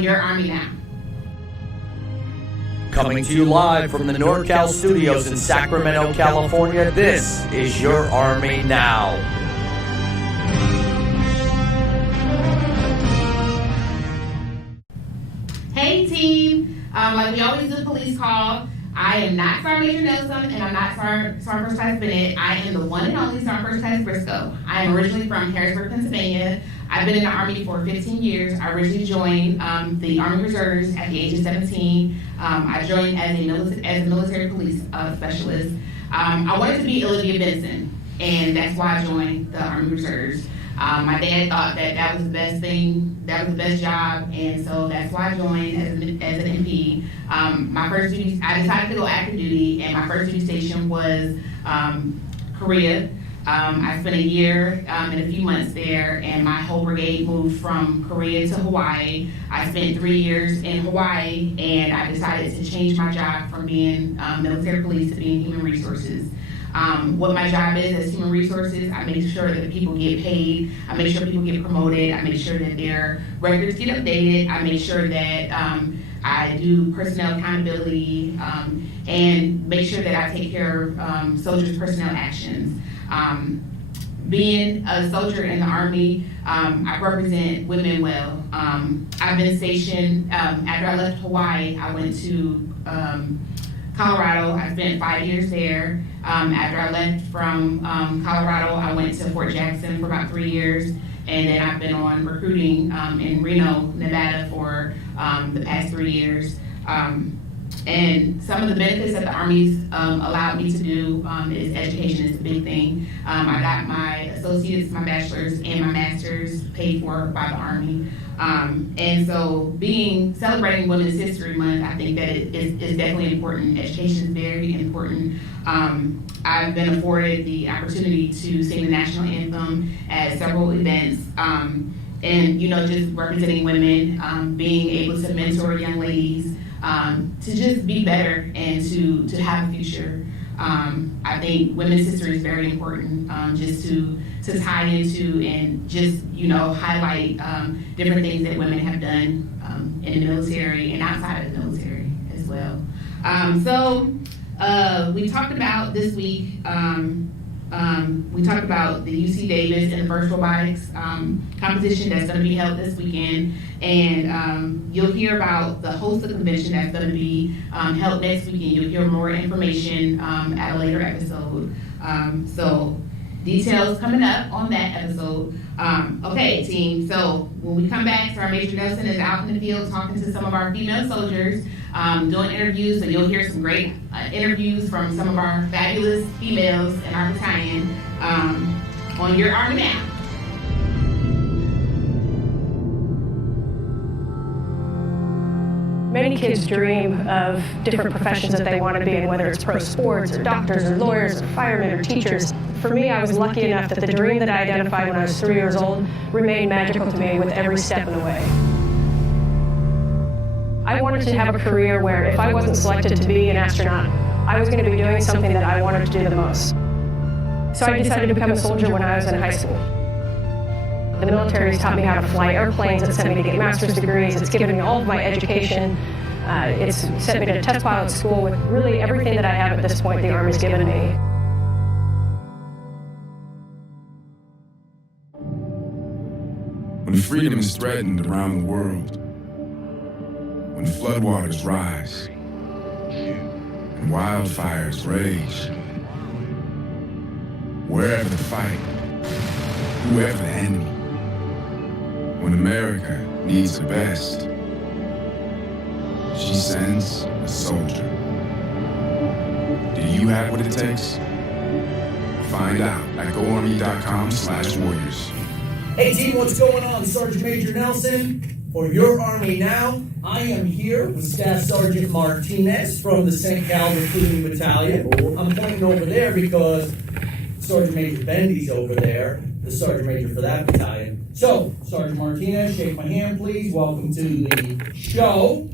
Your Army Now. Coming to you live from the NorCal studios in Sacramento, California, this is Your Army Now. Hey team, like we always do police call. I am not Sergeant Major Nelson and I'm not Sergeant First Class Bennett. I am the one and only Sergeant First Class Briscoe. I am originally from Harrisburg, Pennsylvania. I've been in the Army for 15 years. I originally joined the Army Reserves at the age of 17. I joined as a military police specialist. I wanted to be Olivia Benson, and that's why I joined the Army Reserves. My dad thought that was the best thing, that was the best job, and so that's why I joined as an MP. My first duty, I decided to go active duty, and my first duty station was Korea. I spent a year and a few months there, and my whole brigade moved from Korea to Hawaii. I spent 3 years in Hawaii, and I decided to change my job from being military police to being human resources. What my job is as human resources, I make sure that people get paid, I make sure people get promoted, I make sure that their records get updated, I make sure that I do personnel accountability, and make sure that I take care of soldiers' personnel actions. Being a soldier in the Army, I represent women well. I've been stationed, after I left Hawaii, I went to Colorado. I spent 5 years there. After I left from Colorado, I went to Fort Jackson for about 3 years. And then I've been on recruiting in Reno, Nevada for the past 3 years. And some of the benefits that the Army's allowed me to do is education is a big thing. I got my associates, my bachelor's, and my master's paid for by the Army. And so celebrating Women's History Month, I think that it is definitely important. Education is very important. I've been afforded the opportunity to sing the national anthem at several events. And, just representing women, being able to mentor young ladies, to just be better and to have a future. I think women's history is very important, just to tie into and just, highlight different things that women have done in the military and outside of the military as well. We talked about this week, we talked about the UC Davis and the FIRST Robotics competition that's going to be held this weekend. And you'll hear about the host of the convention that's going to be held next weekend. You'll hear more information at a later episode. So details coming up on that episode. Okay, team, so when we come back, Sergeant Major Nelson is out in the field talking to some of our female soldiers, doing interviews, so you'll hear some great interviews from some of our fabulous females in our battalion on Your Army Now. Many kids dream of different professions that they want to be in, whether it's pro sports or doctors or lawyers or firemen or teachers. For me, I was lucky enough that the dream that I identified when I was 3 years old remained magical to me with every step of the way. I wanted to have a career where if I wasn't selected to be an astronaut, I was going to be doing something that I wanted to do the most. So I decided to become a soldier when I was in high school. The military has taught me how to fly airplanes. It's sent me to get master's degrees. It's given me all of my education. It's sent me to test pilot school with really everything that I have at this point the Army's given me. When freedom is threatened around the world, when floodwaters rise and wildfires rage, wherever the fight, whoever the enemy, when America needs the best, she sends a soldier. Do you have what it takes? Find out at goarmy.com/warriors. Hey team, what's going on? Sergeant Major Nelson for Your Army Now. I am here with Staff Sergeant Martinez from the St. Cal Recruiting Battalion. I'm pointing over there because Sergeant Major Bendy's over there, the Sergeant Major for that battalion. So, Sergeant Martinez, shake my hand, please. Welcome to the show.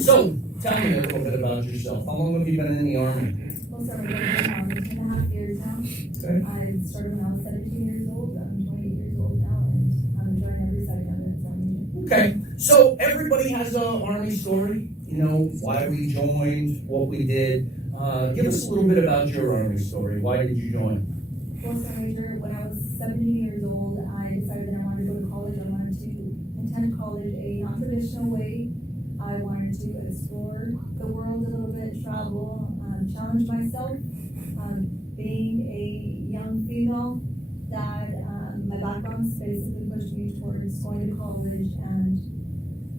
So, tell me a little bit about yourself. How long have you been in the Army? Well, so I've been in 2.5 years now. Okay. I started when I was 17 years old. I'm 28 years old now, and I'm enjoying every second of it. So Okay, so everybody has an Army story, you know, why we joined, what we did. Give us a little bit about your Army story. Why did you join? Well, Sir Major, when I was 17 years old, I decided that I wanted to go to college. I wanted to attend college a non-traditional way. I wanted to explore the world a little bit, travel, challenge myself. Being a young female, that my background basically pushed me towards going to college and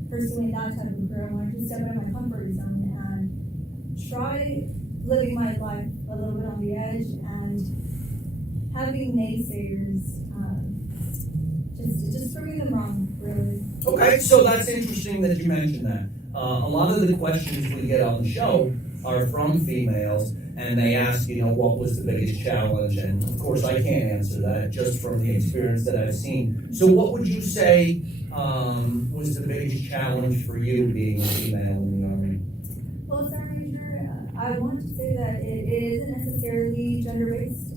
pursuing that type of career. I wanted to step out of my comfort zone and try living my life a little bit on the edge and having naysayers, just proving them wrong, really. Okay, so that's interesting that you mentioned that. A lot of the questions we get on the show are from females, and they ask, you know, what was the biggest challenge? And of course, I can't answer that just from the experience that I've seen. So, what would you say was the biggest challenge for you being a female in the Army? Well, Sir Major, I want to say that it isn't necessarily gender-based.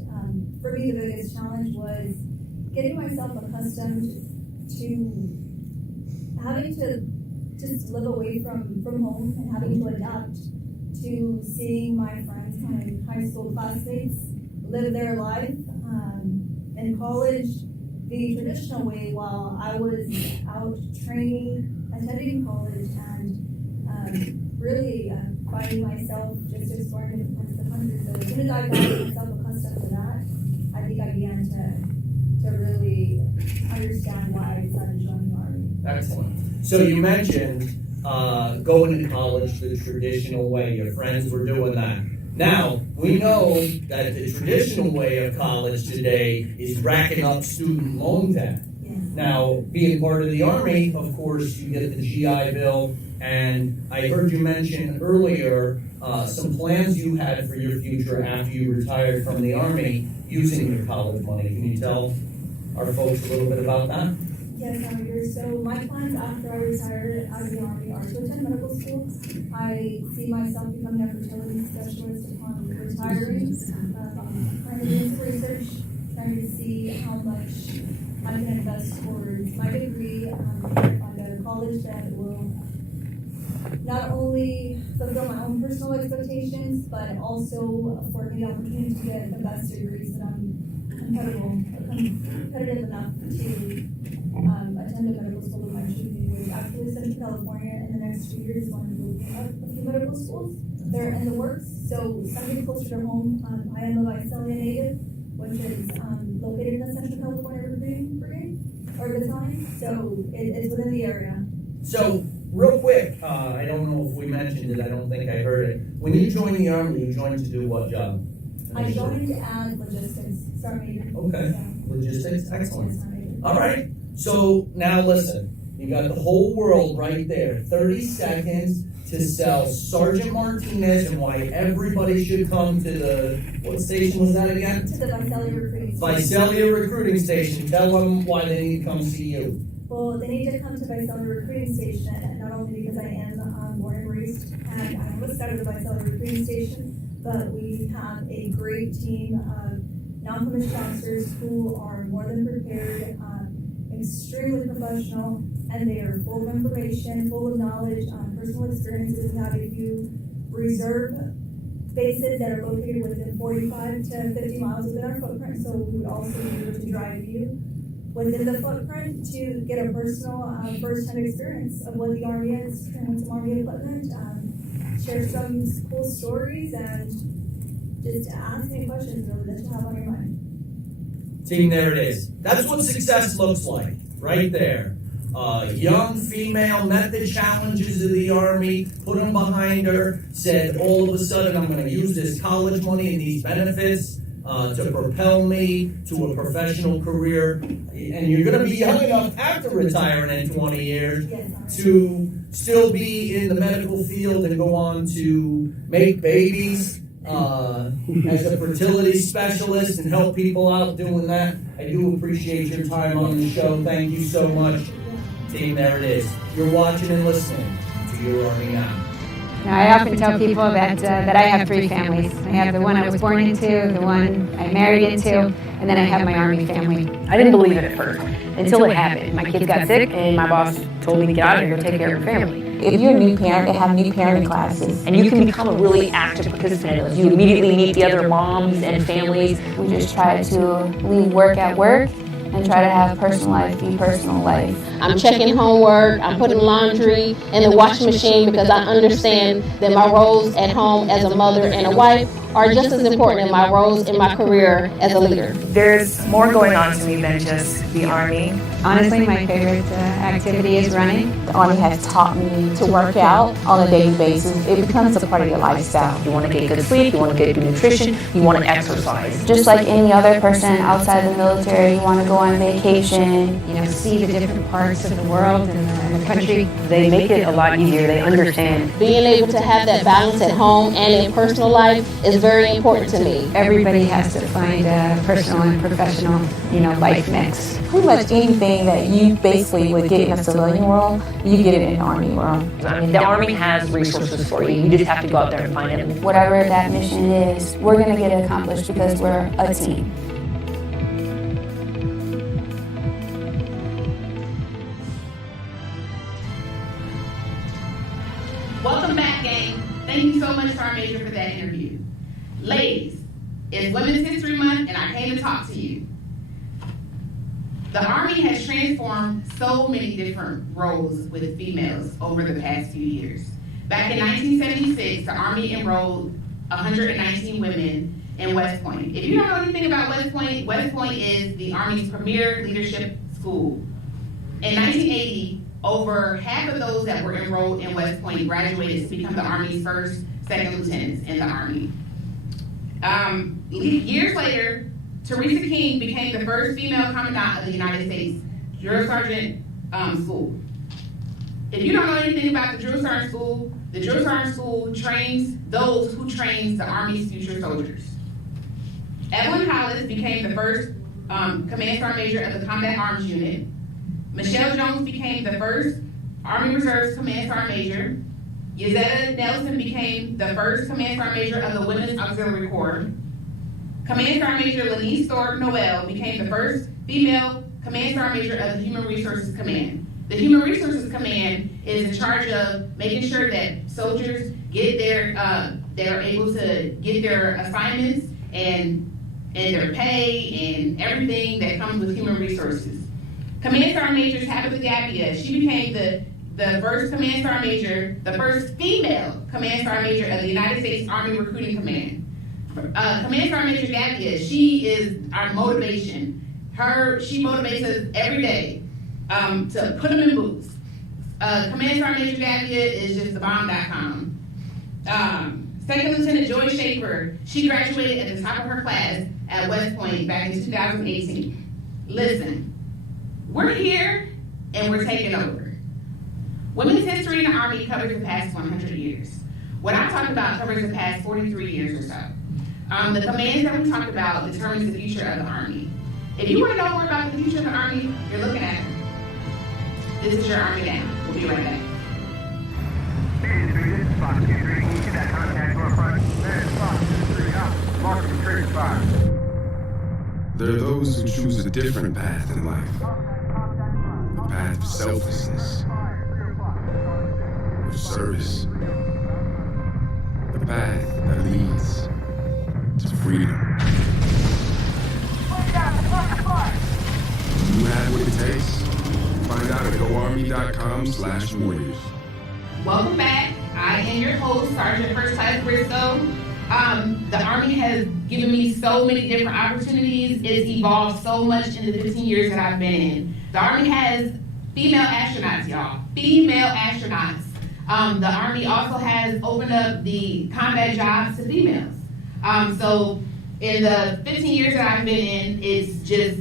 For me, the biggest challenge was getting myself accustomed to having to just live away from home and having to adapt to seeing my friends, my high school classmates, live their life in college the traditional way while I was out training, attending college, and really finding myself just exploring different parts of the country. So as soon as I got myself accustomed to that, I think I began to really understand why I decided to join the Army. Excellent. So you mentioned going to college the traditional way. Your friends were doing that. Now, we know that the traditional way of college today is racking up student loan debt. Yeah. Now, being part of the Army, of course, you get the GI Bill, and I heard you mention earlier some plans you had for your future after you retired from the Army using your college money. Can you tell our folks a little bit about that? Yes, Senator. So my plans after I retire out of the Army are to attend medical school. I see myself becoming a fertility specialist upon retiring. I'm currently doing some research, trying to see how much I can invest towards my degree, find a college that will not only fulfill my own personal expectations, but also afford me the opportunity to get the best degrees that I'm competitive enough to attend a medical school of my choosing, which actually Central California in the next 2 years is going to open up a few medical schools. They're in the works, so something closer to home. I am a Visalia native, which is located in the Central California Recruiting Brigade, or Battalion, so it's within the area. So, real quick, I don't know if we mentioned it, I don't think I heard it. When you joined the Army, you joined to do what job? I joined as logistics, Sergeant Major. Okay, So, logistics, excellent. yes, Sergeant Major. All right, so now listen, you got the whole world right there. 30 seconds to sell Sergeant Martinez and why everybody should come to the, what station was that again? To the Visalia Recruiting. Visalia Recruiting Station. Tell them why they need to come see you. Well, they need to come to Visalia Recruiting Station, not only because I am born and raised, and I am a scout of the Visalia Recruiting Station, but we have a great team of non-commissioned officers who are more than prepared, extremely professional, and they are full of information, full of knowledge, personal experiences. We have a few reserve bases that are located within 45 to 50 miles within our footprint, so we would also be able to drive you within the footprint to get a personal first-hand experience of what the Army is, and with some Army equipment, share some cool stories, and just ask any questions really that you have on your mind. Team, there it is. That's what success looks like, right there. Young female met the challenges of the Army, put them behind her, said all of a sudden I'm going to use this college money and these benefits to propel me to a professional career. And you're going to be young enough after retiring in 20 years Yes, to still be in the medical field and go on to make babies as a fertility specialist and help people out doing that. I do appreciate your time on the show. Thank you so much. Team, there it is. You're watching and listening to Your Army Now. I often tell people that I have three families. I have the one I was born into, the one I married into, and then I have my Army family. I didn't believe it at first until it happened. My kids got sick and my boss told me to get out of here, go take care of your family. If you're a new parent, they have new parenting classes. And you can become a really active participant. You immediately meet the other moms and families. We just try to leave work at work and try to have personal life be personal life. I'm checking homework, I'm putting laundry in the washing machine because I understand that my roles at home as a mother and a wife are just as important as my roles in my career as a leader. There's more going on to me than just the Army. Honestly, my favorite activity is running. The Army has taught me to work out on a daily basis. It becomes a part of your lifestyle. You want to get good sleep, you want to get good nutrition, you want to exercise. Just like any other person outside the military, you want to go on vacation. See the different parts of the world and the country. They make it a lot easier, they understand. Being able to have that balance at home and in personal life is very important to me. Everybody has to find a personal and professional, life mix. Pretty much anything that you basically would get in a civilian world, you get it in the Army world. I mean, the Army has resources for you. You just have to go out there and find them. Whatever that mission is, we're going to get it accomplished because we're a team. Welcome back, gang. Thank you so much, Sergeant Major, for that interview. Ladies, it's Women's History Month, and I came to talk to you. The Army has transformed so many different roles with females over the past few years. Back in 1976, the Army enrolled 119 women in West Point. If you don't know anything about West Point is the Army's premier leadership school. In 1980, over half of those that were enrolled in West Point graduated to become the Army's first second lieutenants in the Army. Years later, Teresa King became the first female commandant of the United States Drill Sergeant School. If you don't know anything about the Drill Sergeant School trains those who trains the Army's future soldiers. Evelyn Hollis became the first Command Sergeant Major of the Combat Arms Unit. Michelle Jones became the first Army Reserves Command Sergeant Major. Yazetta Nelson became the first Command Sergeant Major of the Women's Auxiliary Corps. Command Sergeant Major Lenise Thorpe Noel became the first female Command Sergeant Major of the Human Resources Command. The Human Resources Command is in charge of making sure that soldiers get they're able to get their assignments and their pay and everything that comes with human resources. Command Sergeant Major Tabitha Gabbia, she became the first Command Sergeant Major, the first female Command Sergeant Major of the United States Army Recruiting Command. Command Sergeant Major Gabbia, she is our motivation. She motivates us every day to put them in boots. Command Sergeant Major Gabbia is just thebomb.com. Second Lieutenant Joy Shaper, she graduated at the top of her class at West Point back in 2018. Listen, we're here and we're taking over. Women's history in the Army covers the past 100 years. What I talked about covers the past 43 years or so. The commands that we talked about determines the future of the Army. If you want to know more about the future of the Army, you're looking at it. This is your Army Now. We'll be right back. There are those who choose a different path in life. A path of selflessness, of service. A path that leads to freedom. You have what it takes. Find out at goarmy.com/warriors. Welcome back. I am your host, Sergeant First Class Bristow. The Army has given me so many different opportunities. It's evolved so much in the 15 years that I've been in. The Army has female astronauts, y'all. Female astronauts. The Army also has opened up the combat jobs to females. So in the 15 years that I've been in, it's just,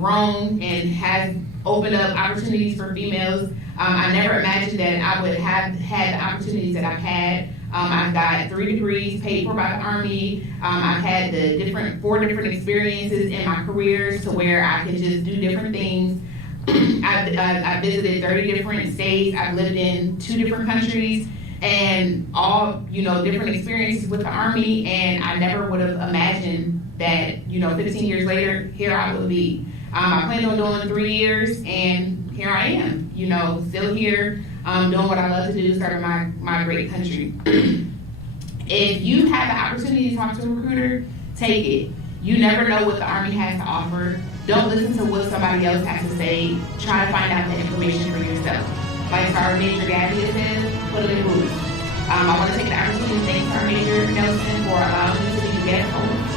grown and has opened up opportunities for females. I never imagined that I would have had the opportunities that I've had. I've got 3 degrees paid for by the Army. I've had the 4 different experiences in my careers to where I can just do different things. I've visited 30 different states. I've lived in 2 different countries. and all, different experiences with the Army, and I never would have imagined that, 15 years later, here I would be. I planned on doing 3 years, and here I am, still here, doing what I love to do, serving my great country. If you have the opportunity to talk to a recruiter, take it. You never know what the Army has to offer. Don't listen to what somebody else has to say. Try to find out the information for yourself. Like Sergeant Major Gabby says, put them in boots. I want to take the opportunity to thank Sergeant Major Nelson for allowing me to be the guest host